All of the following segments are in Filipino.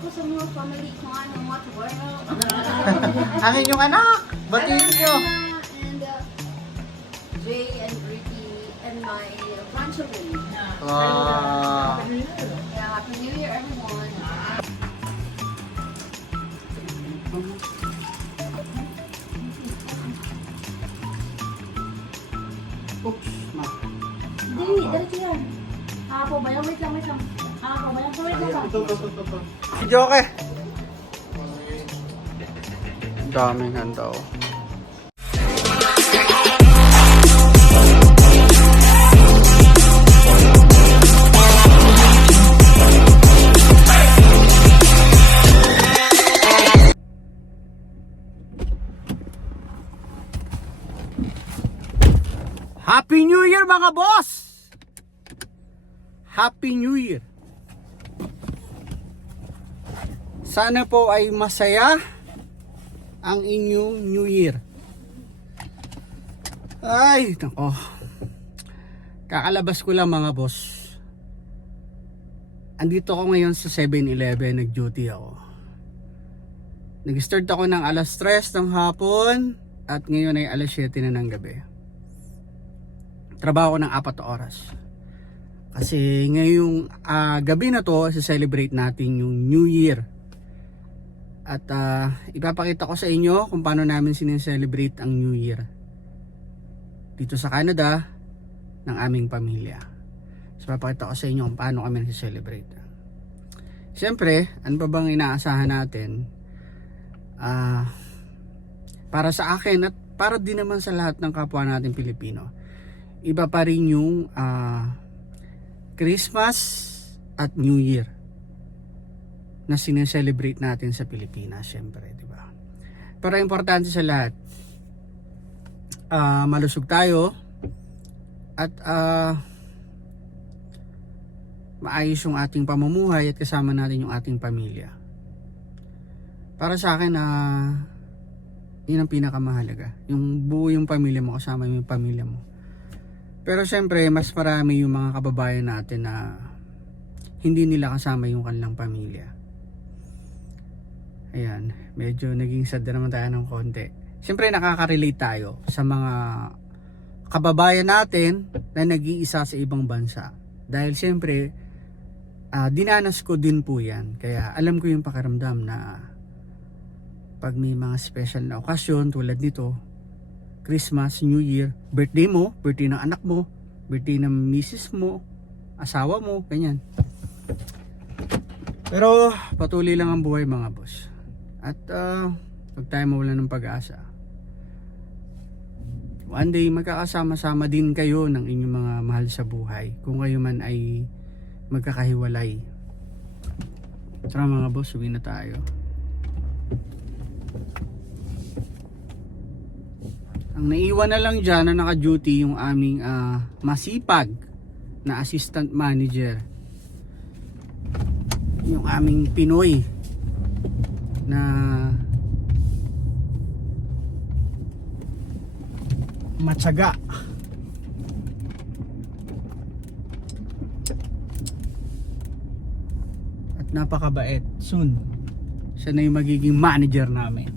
ko sa mga family ko, mga tuwara. Ang inyong anak, batiin nyo. And Jay and Ricky and my grandchildren. Wow. Yeah, Happy New Year, everyone. Oops, ma. Hindi, diretso yan. Po, bayan, wait lang. Po, bayan, wait lang. Si Joke. Daming handa oh. Happy New Year mga boss! Happy New Year! Sana po ay masaya ang inyong New Year. Ay, nako. Kakalabas ko lang mga boss. Andito ako ngayon sa 7-Eleven, nag-duty ako. Nag-start ako ng alas 3 ng hapon at ngayon ay alas 7 na ng gabi. Trabaho ko ng 4 oras. Kasi ngayong gabi na to, celebrate natin yung New Year. At ipapakita ko sa inyo kung paano namin sineselebrate ang New Year dito sa Canada ng aming pamilya. So ipapakita ko sa inyo kung paano kami nag-celebrate. Siyempre, ano pa bang inaasahan natin? Para sa akin at para din naman sa lahat ng kapwa natin Pilipino, iba pa rin yung Christmas at New Year na sineselebrate natin sa Pilipinas, syempre, di ba? Pero importante sa lahat, malusog tayo at maayos yung ating pamumuhay at kasama natin yung ating pamilya. Para sa akin, yun ang pinakamahalaga. Yung buo yung pamilya mo, kasama yung pamilya mo. Pero syempre, mas marami yung mga kababayan natin na hindi nila kasama yung kanilang pamilya. Ayan, medyo naging sad na naman tayo ng konti. Siyempre nakaka-relate tayo sa mga kababayan natin na nag-iisa sa ibang bansa. Dahil siyempre, dinanas ko din po yan. Kaya alam ko yung pakiramdam na pag may mga special na okasyon tulad nito, Christmas, New Year, birthday mo, birthday ng anak mo, birthday ng misis mo, asawa mo, ganyan. Pero patuloy lang ang buhay mga boss. At pag tayo mawala ng pag-asa, one day magkakasama-sama din kayo ng inyong mga mahal sa buhay kung kayo man ay magkakahiwalay. Tara mga boss, uwi na tayo. Ang naiwan na lang dyan na naka-duty yung aming masipag na assistant manager, yung aming Pinoy na matyaga. At napakabait. Soon siya na yung magiging manager namin.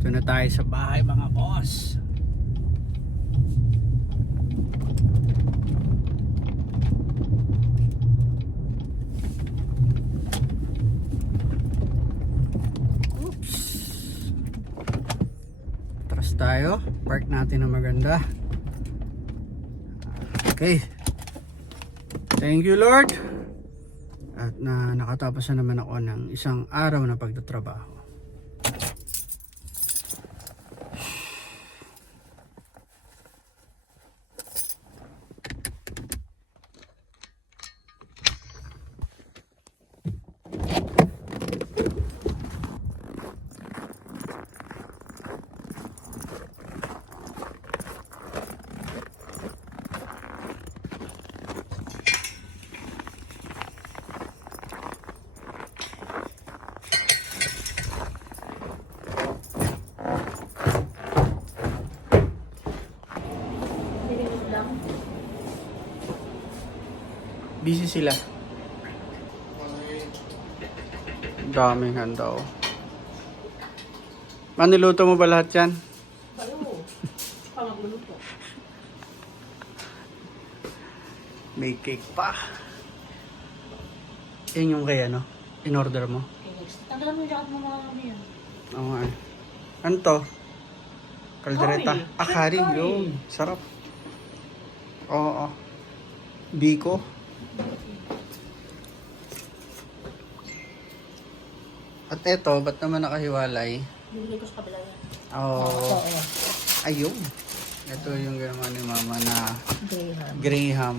Ito na tayo sa bahay mga boss. Oops. Atras tayo. Park natin na maganda. Okay. Thank you Lord. At nakatapos na naman ako ng isang araw na pagtatrabaho. Busy sila. Daming handa oh. Maniluto mo ba lahat yan? Bayo. Pamagluluto. May cake pa. Yan yung kaya no? In-order mo? Okay, next. Tanggalan mo yung jacket mo mga kami yan. Oo nga eh. Ano to? Kaldereta. Curry. Curry. Curry. Yun. Sarap. Oo. Biko. At eto, ba't naman nakahiwalay? Bibigay ko sa kabila yan. Oo. Oo. Ayun. Ito yung ginawa ni mama na Graham. Graham.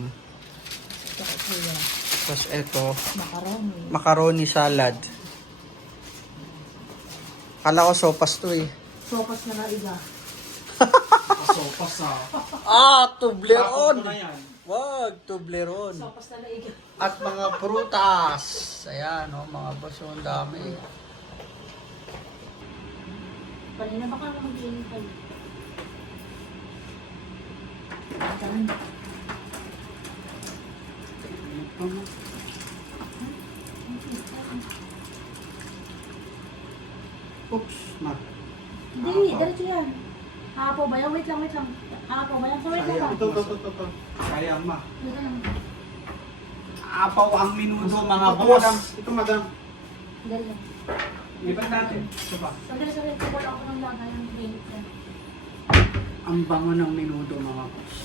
Saka kuya. Tapos eto, Macaroni. macaroni salad. Kala ko sopas to eh. Sopas na naiga. Sopas Tubleron! Wag, Tubleron. Sopas na naiga. At mga prutas. Ayan, oh, mga baso, ang dami. Kanina baka naman mag-iinit kayo. Ganun. Oops, ma. Hindi, diretso yan. Apo ba yan? Wait lang, wait lang. Apo ba yan? So, wait lang ba? Ito. Kaya, ma. Wait lang. Apaw ang minudo, mga Ito, boss. madam. Ito, madam. Dali lang. Lipat natin. Ito ba? Sandali, Kapal ako ng lagay ng pinit yan. Ang bango ng minudo, mga boss.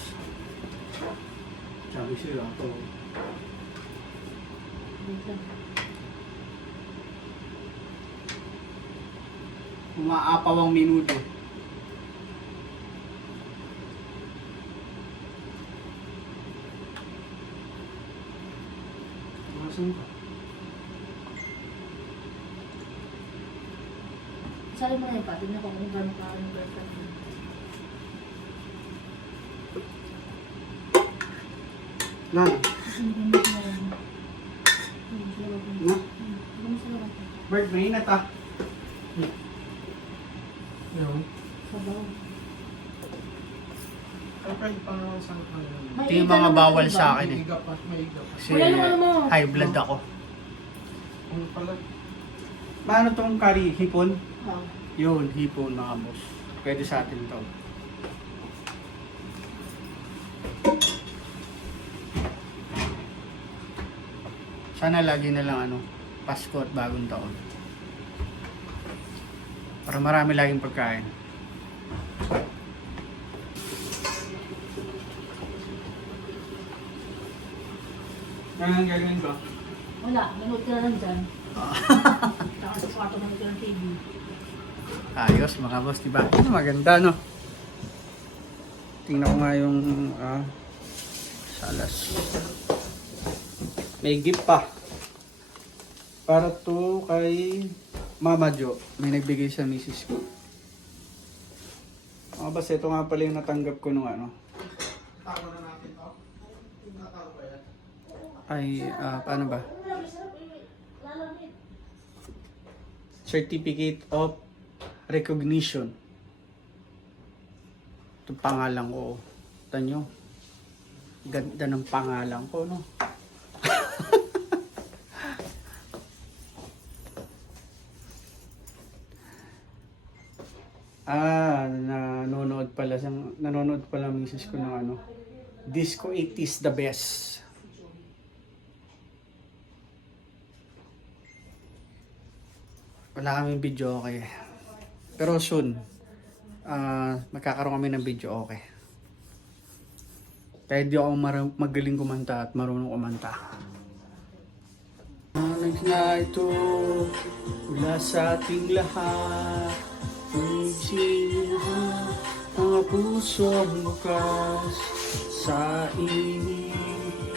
Sabi sila, ito. Wait lang. Umaapaw ang minudo. Nasaan ka? Sali mo na yun pa. Tignan ko kung gano'n ka ang girlfriend mo. Lan, Hindi mo sila yan. Hindi sila wag mo. na? Hindi mo sila wag mo. Bert, mainit ah. Yun. Sabaw. Kapag pang saan ka yun? May Ito yung iga mga naman bawal ito, sa diba? akin eh. May iga pa. Kasi Wala yung ano mo. high blood ako. Ano pala? Paano tong curry? Hipon? Oh. Yun, hipon mga boss. Pwede sa atin to. Sana lagi na lang ano, Pasko at bagong taon. Para marami laging pagkain. Ganyan gagawin ko. Wala, nanood ka na lang dyan. Saka sa kwarto nanood ka ng TV. Ayos mga boss, diba? Maganda no? Tingnan ko nga yung salas. May gift pa. Para to kay Mama Jo. May nagbigay sa misis ko. Mga boss, ito nga pala yung natanggap ko nung ano. Tago na natin to. Natago ba yan? Ay, paano ba? Certificate of Recognition. Ito pangalan ko. Ito nyo. Ganda ng pangalan ko, no? nanonood pala misis ko ng ano. Disco 80s the best. Wala kaming video okay. Pero soon, magkakaroon kami ng video okay. Kaya di ako magaling kumanta at marunong kumanta. Manig na ito mula sa ating lahat. Pagsihan mga pusong bukas sa init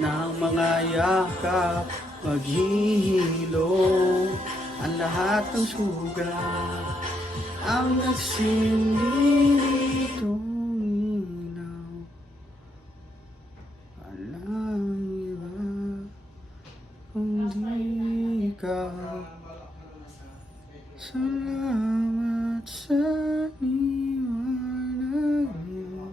ng mga yakap. Maghihilom ang lahat ng sugat. Ang nagsilitong ilaw. Walang iba kundi ikaw. Salamat sa liwanag mo.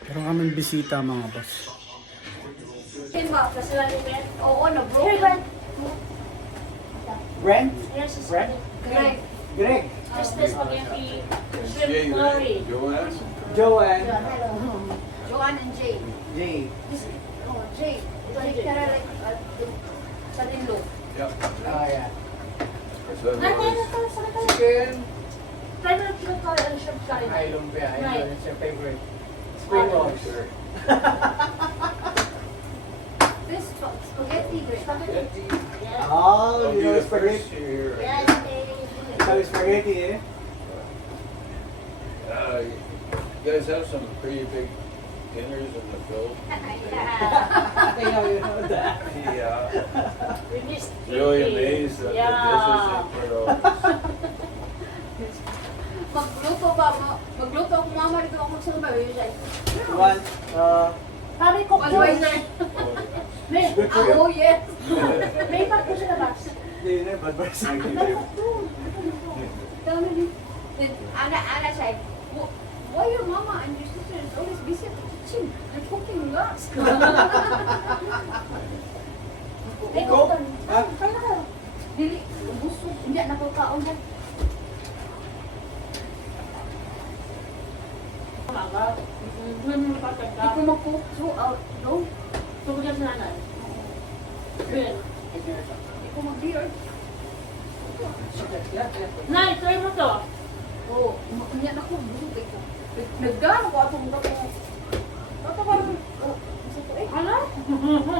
Pero kaming bisita mga boss. Ken ba? Kasi lang yung Ben? Oo, no, bro. Brent? Yes, is Brent? Greg. Greg? Just this spaghetti shrimp curry. Joanne? Joanne? Joanne and Jay. Jay? Oh, Jay. Jay Kara like son-in-law. Yep. Ah, yeah. That's what Ay, it kaya na is. to, sarap ka. Chicken? Try mo na chicken curry and shrimp curry. Ay, lumpia. Right. It's your favorite. Spring rolls. Sure. This spaghetti, Greg. Spaghetti. Yes. Oh, I'll you be know the first spaghetti. here. Yes, So spaghetti eh? You guys have some pretty big dinners in the Philippines. Yeah. I know you know that. Yeah. We missed Really eating. amazed at Yeah. the dishes they put out. Magluto ba? Magluto ako mama dito ako sa bahay. One, Sabi ko, advisor. May, Good for you. oh yes. May ipat ko sa labas. hindi yun eh, bad boys. Tell me, then Anna said, why your mama and your sister is always busy at the kitchen? They're cooking lots. Ay, Go. kutan. Ha? Kaya na ka. Dili, busog. Hindi, napagkaon na. Hindi ko mag-cook throughout, no? Tungkol yan sa nanay. Well, hindi ko mag-beard. Nay, try mo to. Oo, umakanya na ko, busog ko. Nagdano ko atong ko. Ito parang, isa ko, ano?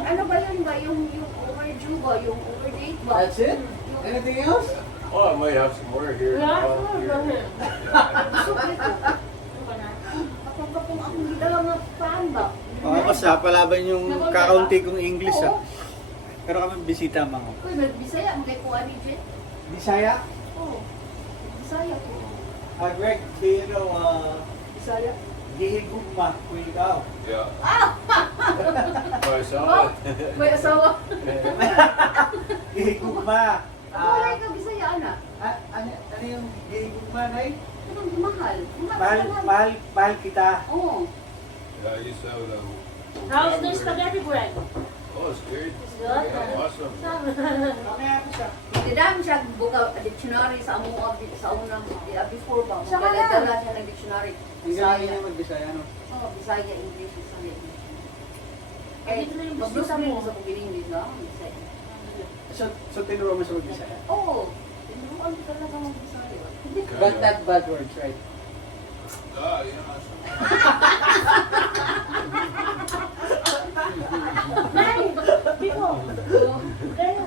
Ano ba yun ba? Yung overdue ba? Yung overdate ba? That's it? Anything else? Oh, I might have some more here. Busog ito. Kapag akong gidala nga paan ba? Oo, kasi palaban yung kakaunti kong English ah. Oo. Pero kami bisita mga. Uy, may Bisaya, magay ko ani Jen. Bisaya? Oo. Bisaya ko. Greg, do you know, Bisaya. gihigugma kung ikaw. Yeah. Ah! Oh, I saw Oh, it. may asawa. Gihigugma. Wala ka Bisaya, ana. Ano yung gihigugma na eh? Anong mahal? Mahal kita. Oo. Yeah, I used to have that. How's the spaghetti bread? Oh, it's good. It's good? Yeah, awesome. Mamaya ako siya. Didam siya buka dictionary sa amo sa unang before ba? Siya ka na. Dala siya ng dictionary. Ang galing niya mag-Bisaya, no? Oh, Bisaya, English, Bisaya. Ay, dito na yung mag-English bisita mo. sa pag-English lang. Bisaya. So tinuro mo sa mag-Bisaya? Oo. Tinuruan ko talaga mag-Bisaya. But not bad words, right? Ah, yeah. Nay! Dito! Kaya.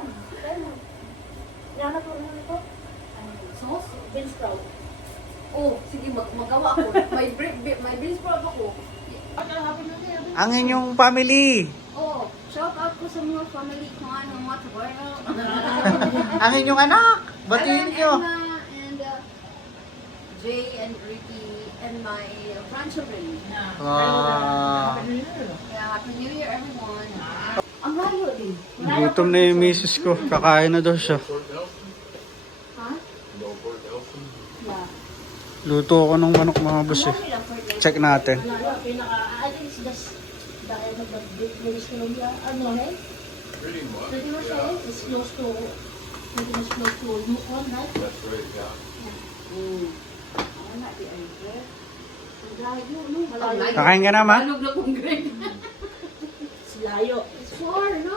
Yana ko rin ito. Sauce? Bean sprout. Oh, sige, magawa ako. May beans sprout ako. Ang inyong family! Oh, shout out ko sa mga family ko, ano, mga tabarno. Ang inyong anak! Batiin niyo! Emma and Jay and Ricky and my grandchildren. Wow! Yeah, Happy New Year, everyone. Ang layo din. Gutom na yung misis ko. Kakain na daw siya. Port Nelson? Ha? No Port Nelson? Yeah. Luto ako ng manok mga boss eh. Check natin. I think it's just dahil nag-release ko lang yan. Ano eh? Pretty much. Pretty much Yeah. it's close to pretty much close to Yukon, right? That's right, yeah. Ano na, di ay bread. Ang layo, no? Malayo. Kakain ka na, ma? Malog na kong grade. It's layo. It's far, no?